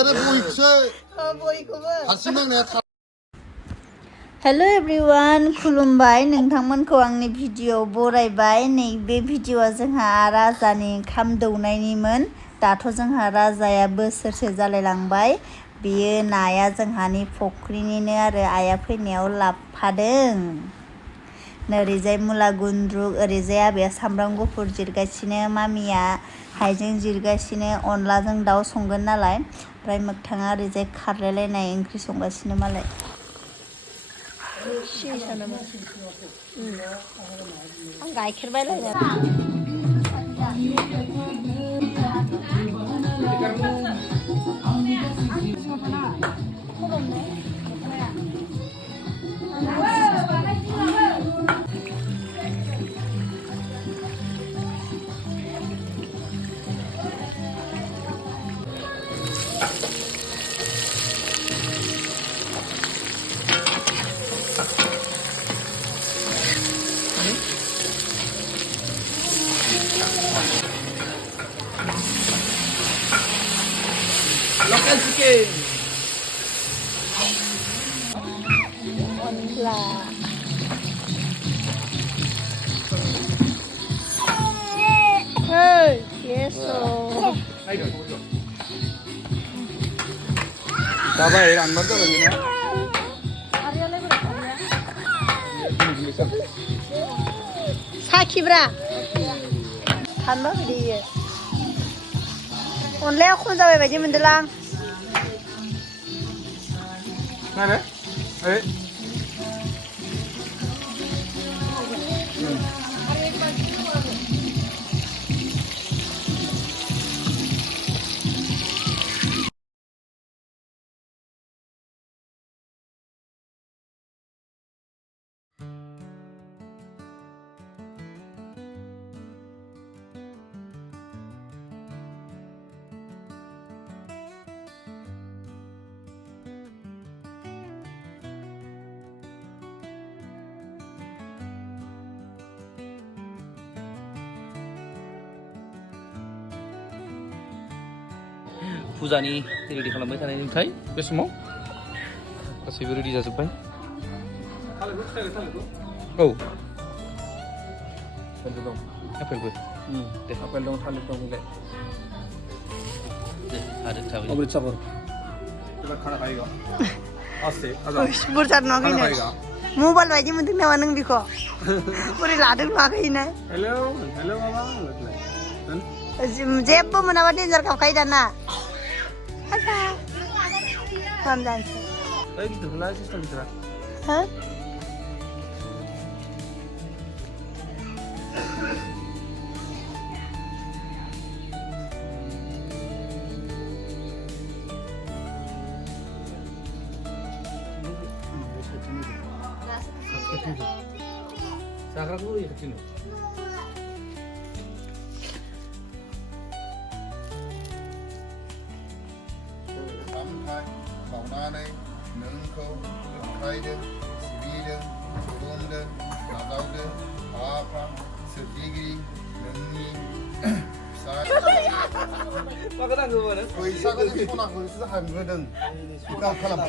Hello everyone, खुलुमबाय नोंथांमोनखौ आंनि video बरायबाय। नैबे भिडिअआ जोंहा राजानि ओंखाम दौनायनिमोन। दाथ' जोंहा राजाया बोसोरसे जालायलांबाय। बेयो नाया जोंहानि फुख्रिनिनो आरो आइया फैनायाव लाबोफादों। ओरैजाय मुला गुन्द्रुक, ओरैजाय आबैया सामब्राम गुफुर जिरगासिनो, मामिया हाइजें जिरगासिनो, अनलाजों दाउ संगोन नालाय। ओमफ्राय मोगथाङा ओरैजाय खारलायलायनाय ओंख्रि संगासिनो मालाय। आं गाइखेर बायलायनो Local chicken. अनला Yeso. Sabar ya, anbar tuh lagi nih. Sakibra. Tanpa dia. Only aku sampai baju mendelang. Mana? फुजानि रेडि खालामबाय थानाय नुथाय बे समाव गासैबो रेडि जाजोब्बाय। औ आपेलबो दे आपेल दं, थालिर दं मिलाय दे आरो थाबाय अमृत सागर खाना खाएगा आस्ते बुरजा नुवाखैनो मबाइल बायदि मोनदों नामा नों बेखौ बोरै लादों नुवाखैनो हेलौ हेलौ मामा जेबो मोनाबा डेन्जार गाबखायो दाना Come dance. Ay, gitu lah sistem cerah. Hah? Sakra dulu ya kecil. बावनानै नोंखौ ओंखायदों सिबिदों खुलुमदों नाजावदों आफा सोरजिगिरि नोंनि फैसाखौ जों सनाखौसो हानग्रोदों खालाम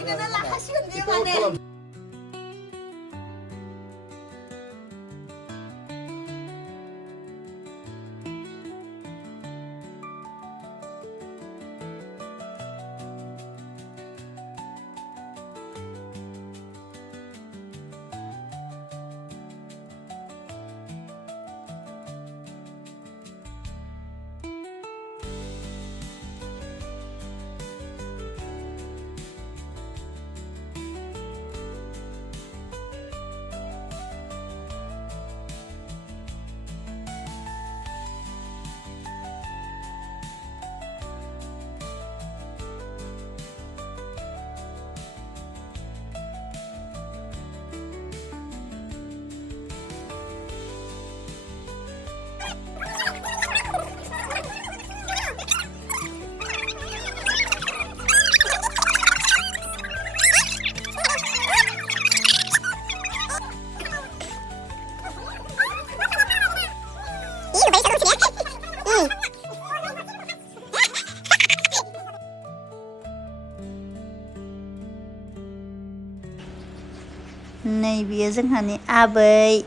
नै बियो जोंहानि आबै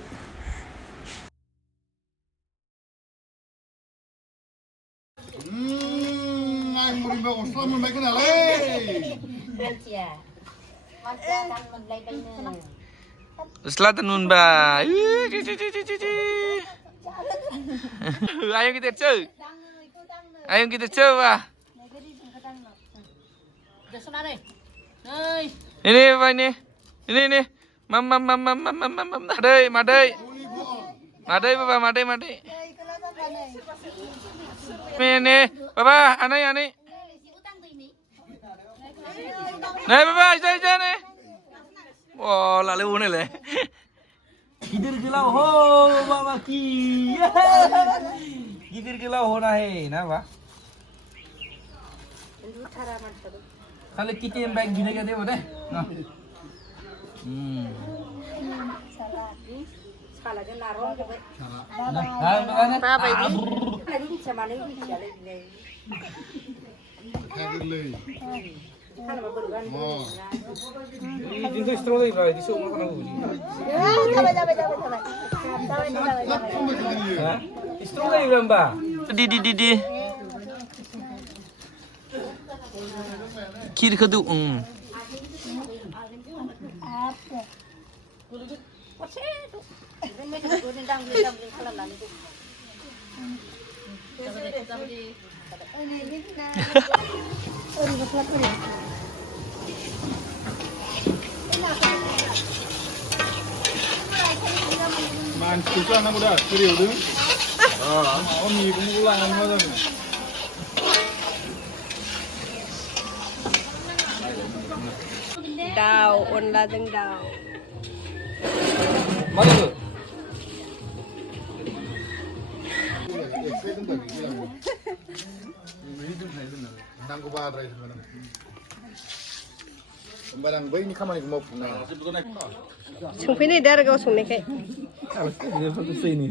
Anh muốn đi vào con sông mấy cái nào đấy? Mantia kan menlay bay na. Selatan nun ba. Ayo kita chơi. Ayo kita chơi ba. Ini apa ini? Ini. Mam. Madai. Baba, madai. Ini, Baba, anai. Nih, Baba, aja nih. Wah, lalu ini le. Gidir gelau ho, Baba ki. Gidir gelau ho nahe, na ba? Kali kita yang baik gini kan dia boleh. Nah. Salah je naron je. Nah, baik ni. Ini sama ni dia lagi. Hai cái lì. Kalau berbuat. Ini tu istro lagi lah, di semua kan aku. Istro lagi berapa? Di. Kiri kedua. Man, susah nak muda, serius tu. Oh, ni pengulang macam ni. Daw, onla jeng daw. Mana tu? Nanggu badai sebenarnya. Barang bayi ni kamar ni mau punya. Sungpini dar kau sungnek. Kalau tu dia pakai sini.